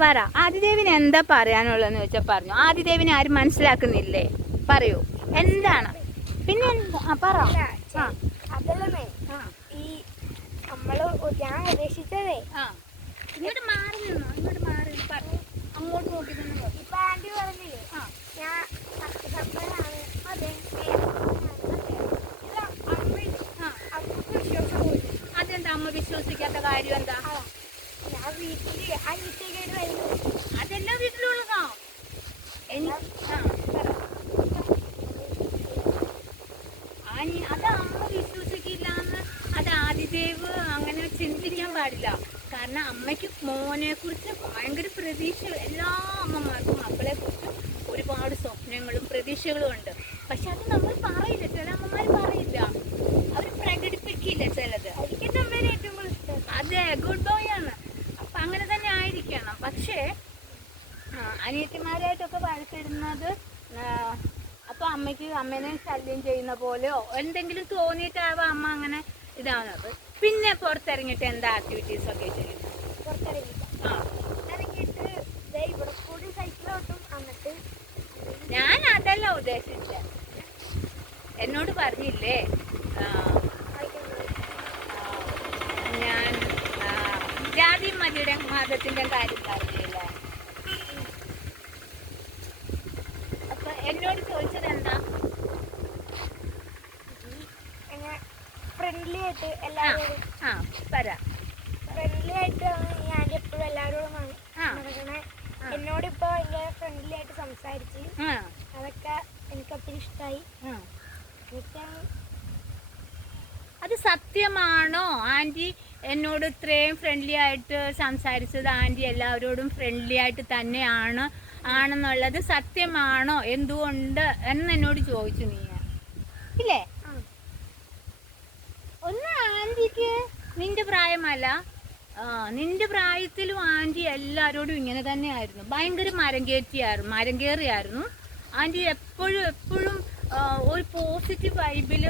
പറ ആദിദേവിന് എന്താ പറയാനുള്ളതെന്ന് വെച്ചാൽ പറഞ്ഞു. ആദിദേവിനെ ആരും മനസ്സിലാക്കുന്നില്ലേ? പറയൂ എന്താണ്? പിന്നെ പറ. അതല്ലേ ഈ നമ്മള് ഞാൻ ഉദ്ദേശിച്ചതേ ഇങ്ങോട്ട് മാറി നിന്നോ, ഇങ്ങോട്ട് മാറി പറഞ്ഞു. അങ്ങോട്ട് നോക്കി തന്നെ ഇപ്പൊ ആന്റി പറഞ്ഞില്ലേ ഞാൻ സത്യസന്ധനാണ്. അതെ അതെന്താ അമ്മ വിശ്വസിക്കാത്ത കാര്യം? എന്താ? ഞാൻ വീട്ടില് അനിയത്തേക്കായിട്ട് വരുന്നത് അതെല്ലാ വീട്ടിലുള്ളതാ. അത് അമ്മ വിശ്വസിക്കില്ലാന്ന് അത് ആദിദേവ് അങ്ങനെ ചിന്തിക്കാൻ പാടില്ല. കാരണം അമ്മയ്ക്ക് മോനെ കുറിച്ച് ഭയങ്കര പ്രതീക്ഷ, എല്ലാ അമ്മമാർക്കും മക്കളെ കുറിച്ച് ഒരുപാട് സ്വപ്നങ്ങളും പ്രതീക്ഷകളും ഉണ്ട്. പക്ഷെ അത് നമ്മൾ പറയില്ല, ചില അമ്മമാർ പറയില്ല, അവർ പ്രകടിപ്പിക്കില്ല ചിലത്. അതെ, ഗുഡ് ബോയ് ആണ്. അപ്പം അങ്ങനെ തന്നെ ആയിരിക്കണം. പക്ഷേ അനിയത്തിമാരായിട്ടൊക്കെ വഴക്കിടുന്നത് അപ്പോൾ അമ്മയ്ക്ക് അമ്മേനെ ശല്യം ചെയ്യുന്ന പോലെയോ എന്തെങ്കിലും തോന്നിയിട്ടാവാം അമ്മ അങ്ങനെ ഇതാവുന്നത്. പിന്നെ പുറത്തിറങ്ങിയിട്ട് എന്താ ആക്ടിവിറ്റീസ് ഒക്കെ ചെയ്യുന്നത്? ഞാൻ അതല്ല ഉദ്ദേശിച്ചത്. എന്നോട് പറഞ്ഞില്ലേ ഞാൻ ജാതി മതത്തിന്റെ കാര്യം പറഞ്ഞില്ലേ? അപ്പൊ എന്നോട് ചോദിച്ചത് എന്താ? ഫ്രണ്ട്ലി ആയിട്ട് എല്ലാവരോടും ഫ്രണ്ട്ലി ആയിട്ടാണ് ഞാൻ എപ്പോഴും എല്ലാവരോടും നടക്കണേ. എന്നോടിപ്പോ ഭയങ്കര ഫ്രണ്ട്ലി ആയിട്ട് സംസാരിച്ച് അതൊക്കെ എനിക്ക് ഒത്തിരി ഇഷ്ടമായി. അത് സത്യമാണോ? ആൻറ്റി എന്നോട് ഇത്രയും ഫ്രണ്ട്ലി ആയിട്ട് സംസാരിച്ചത് ആൻറ്റി എല്ലാവരോടും ഫ്രണ്ട്ലി ആയിട്ട് തന്നെയാണ് ആണെന്നുള്ളത് സത്യമാണോ? എന്തുകൊണ്ട് എന്ന് എന്നോട് ചോദിച്ചു നീ ഇല്ലേ? ഒന്ന് ആൻറ്റിക്ക് നിന്റെ പ്രായമല്ല, നിന്റെ പ്രായത്തിലും ആൻറ്റി എല്ലാവരോടും ഇങ്ങനെ തന്നെയായിരുന്നു. ഭയങ്കര മരം കയറിയായിരുന്നു ആൻറ്റി. എപ്പോഴും ഒരു പോസിറ്റീവ് വൈബിൽ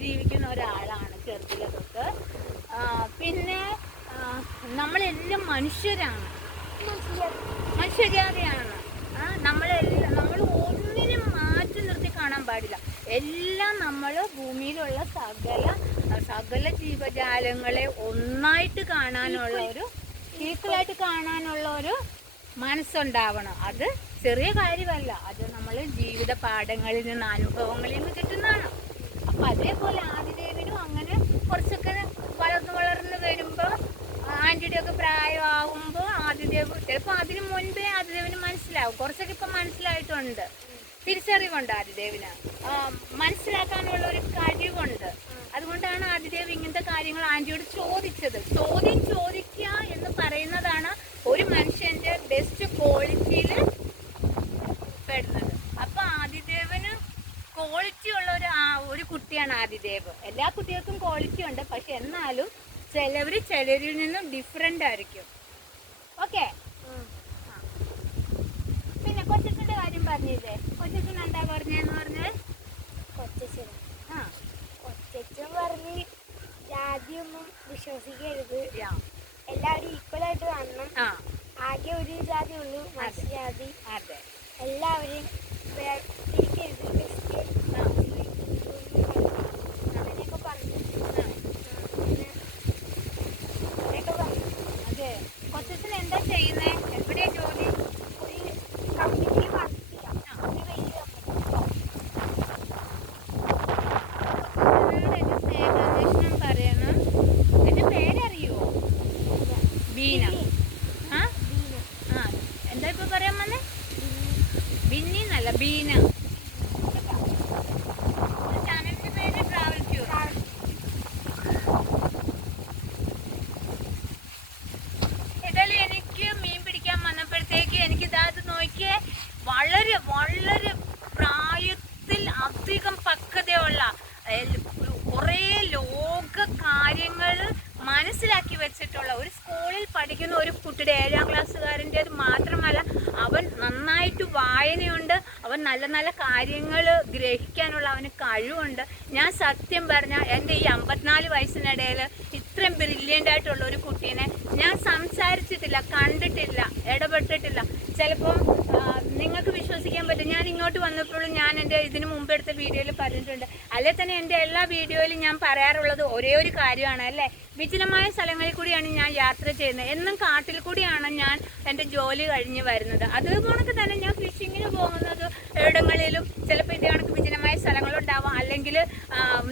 ജീവിക്കുന്ന ഒരാളാണ് ചെറുതിലെ തൊട്ട്. പിന്നെ നമ്മളെല്ലാം മനുഷ്യരാണ്, മനുഷ്യരാതെയാണ്. നമ്മൾ ഒന്നിനും മാറ്റി നിർത്തി കാണാൻ പാടില്ല. എല്ലാം നമ്മൾ ഭൂമിയിലുള്ള സകല ജീവജാലങ്ങളെ ഒന്നായിട്ട് കാണാനുള്ള ഒരു ഈക്വലായിട്ട് കാണാനുള്ള ഒരു മനസ്സുണ്ടാവണം. അത് ചെറിയ കാര്യമല്ല, അത് നമ്മൾ ജീവിത പാഠങ്ങളിൽ നിന്ന് അനുഭവങ്ങളിൽ നിന്ന് കിട്ടുന്നതാണ്. അപ്പം അതേപോലെ ആദിദേവിനും അങ്ങനെ കുറച്ചൊക്കെ വളർന്ന് വരുമ്പോൾ ആൻറ്റിയുടെ ഒക്കെ പ്രായമാകുമ്പോൾ ആദിദേവ് ചിലപ്പോൾ അതിന് മുൻപേ ആദിദേവിന് മനസ്സിലാവും. കുറച്ചൊക്കെ ഇപ്പം മനസ്സിലായിട്ടുണ്ട്, തിരിച്ചറിവുണ്ട് ആദിദേവിന്, മനസ്സിലാക്കാനുള്ള ഒരു കഴിവുണ്ട്. അതുകൊണ്ടാണ് ആദിദേവ് ഇങ്ങനത്തെ കാര്യങ്ങൾ ആൻറ്റിയോട് ചോദിച്ചത്. ചോദ്യം ചോദിക്കുക എന്ന് പറയുന്നതാണ് ഒരു മനുഷ്യൻ്റെ ബെസ്റ്റ് ക്വാളിറ്റിയിൽ പെടുന്നത്. അപ്പം ആദിദേവന് ക്വാളിറ്റി ഉള്ള ഒരു കുട്ടിയാണ് ആദിദേവ്. എല്ലാ കുട്ടികൾക്കും ക്വാളിറ്റി ഉണ്ട്, പക്ഷെ എന്നാലും ചിലരിൽ നിന്നും ഡിഫറെൻ്റ് ആയിരിക്കും. ഓക്കെ. പിന്നെ കൊച്ചച്ഛൻ്റെ കാര്യം പറഞ്ഞില്ലേ? കൊച്ചച്ഛൻ എന്താ പറഞ്ഞെന്ന് പറഞ്ഞാൽ കൊച്ചച്ഛൻ പറഞ്ഞ് ജാതിയൊന്നും വിശ്വസിക്കരുത്, എല്ലാവരും ഈക്വലായിട്ട് കാണണം. ആകെ ഒരു ജാതി ഉള്ളൂ, മത്സ്യജാതി. എല്ലാവരെയും തിരിക്കരുത്, അങ്ങനെയൊക്കെ പറഞ്ഞു. അതെ. കൊച്ചച്ഛൻ എന്താ ചെയ്യുന്നേ? എവിടെയാ ജോലി? ഒരു കമ്പനിയിൽ വർക്ക് ചെയ്യാം. പറയണം. എന്റെ പേരറിയോ? ബീന. എന്താ ഇപ്പൊ പറയാൻ വന്നേ? ബിന്നി എന്നല്ല, ബീന. ചാനലിന്റെ പേര് ട്രാവൽ ക്യൂർ. ഏതായാലും എനിക്ക് മീൻ പിടിക്കാൻ വന്നപ്പോഴത്തേക്ക് എനിക്ക് ഇതാത് നോക്കിയേ, വളരെ പ്രായത്തിൽ അധികം പക്വതയുള്ള കുറേ ലോക കാര്യങ്ങൾ മനസ്സിലാക്കി വെച്ചിട്ടുള്ള ഒരു സ്കൂളിൽ പഠിക്കുന്ന ഒരു കുട്ടിയുടെ 7ാം ക്ലാസ്സുകാരൻ്റേത് മാത്രമല്ല, അവൻ നന്നായിട്ട് വായനയുണ്ട്, അവൻ നല്ല കാര്യങ്ങൾ ഗ്രഹിക്കാനുള്ള അവന് കഴിവുണ്ട്. ഞാൻ സത്യം പറഞ്ഞാൽ എൻ്റെ ഈ 54 വയസ്സിനിടയിൽ ഇത്രയും ബ്രില്യൻ്റ് ആയിട്ടുള്ള ഒരു കുട്ടീനെ ഞാൻ സംസാരിച്ചിട്ടില്ല, കണ്ടിട്ടില്ല, ഇടപെട്ടിട്ടില്ല. ചിലപ്പോൾ നിങ്ങൾക്ക് വിശ്വസിക്കാൻ പറ്റും, ഞാൻ ഇങ്ങോട്ട് വന്നപ്പോഴും ഞാൻ എൻ്റെ ഇതിന് മുമ്പ് എടുത്ത വീഡിയോയിൽ പറഞ്ഞിട്ടുണ്ട്, അല്ലെ തന്നെ എൻ്റെ എല്ലാ വീഡിയോയിലും ഞാൻ പറയാറുള്ളത് ഒരേ ഒരു കാര്യമാണ് അല്ലേ, വിജനമായ സ്ഥലങ്ങളിൽ കൂടിയാണ് ഞാൻ യാത്ര ചെയ്യുന്നത്. എന്നും കാട്ടിൽ കൂടിയാണ് ഞാൻ എൻ്റെ ജോലി കഴിഞ്ഞ് വരുന്നത്. അതുപോലെ തന്നെ ഞാൻ ഫിഷിങ്ങിന് പോകുന്നത് ഇടങ്ങളിലും ചിലപ്പോൾ ഇതേ കണക്ക് വിജനമായ സ്ഥലങ്ങളുണ്ടാവാം, അല്ലെങ്കിൽ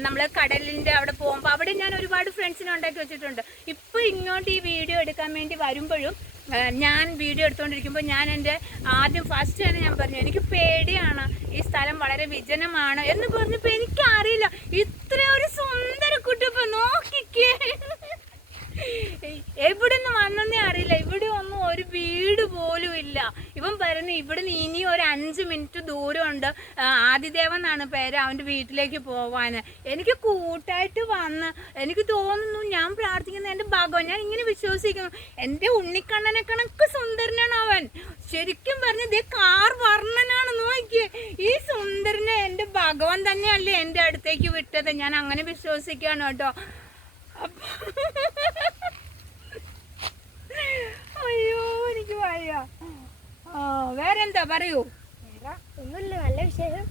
നമ്മൾ കടലിൻ്റെ അവിടെ പോകുമ്പോൾ അവിടെ ഞാൻ ഒരുപാട് ഫ്രണ്ട്സിനെ ഉണ്ടാക്കി വെച്ചിട്ടുണ്ട്. ഇപ്പോൾ ഇങ്ങോട്ട് ഈ വീഡിയോ എടുക്കാൻ വേണ്ടി വരുമ്പോഴും ഞാൻ വീഡിയോ എടുത്തുകൊണ്ടിരിക്കുമ്പോൾ ഞാൻ എൻ്റെ ആദ്യം ഫസ്റ്റ് തന്നെ ഞാൻ പറഞ്ഞു എനിക്ക് പേടിയാണ്, ഈ സ്ഥലം വളരെ വിജനമാണ് എന്ന് പറഞ്ഞപ്പോൾ എനിക്കറിയില്ല ഇത്ര ഒരു സുന്ദര കുട്ടിപ്പ് നോക്കിക്കേ, എവിടെ നിന്ന് വന്നെന്നേ അറിയില്ല. ഇവിടെ ഒന്നും ഒരു വീട് പോലും ഇല്ല. ഇവൻ പറഞ്ഞു ഇവിടെ നിന്ന് ഇനി ഒരു 5 മിനിറ്റ് ദൂരമുണ്ട്, ആദിദേവൻ എന്നാണ് പേര്, അവൻ്റെ വീട്ടിലേക്ക് പോവാൻ. എനിക്ക് കൂട്ടായിട്ട് വന്ന് എനിക്ക് തോന്നുന്നു, ഞാൻ പ്രാർത്ഥിക്കുന്ന എൻ്റെ ഭഗവാൻ, ഞാൻ ഇങ്ങനെ വിശ്വസിക്കുന്നു, എൻ്റെ ഉണ്ണിക്കണ്ണനെ കണക്ക് സുന്ദരനാണ് അവൻ. ശരിക്കും പറഞ്ഞ ദേ കാർ വർണ്ണനാണ്, നോക്കിയേ ഈ സുന്ദരനെ എൻ്റെ ഭഗവാൻ തന്നെയല്ലേ എൻ്റെ അടുത്തേക്ക് വിട്ടത്. ഞാൻ അങ്ങനെ വിശ്വസിക്കുകയാണ് കേട്ടോ. അയ്യോ എനിക്ക് വയ്യ. വേറെന്താ പറയൂ? ഒന്നുമില്ല, നല്ല വിശേഷം.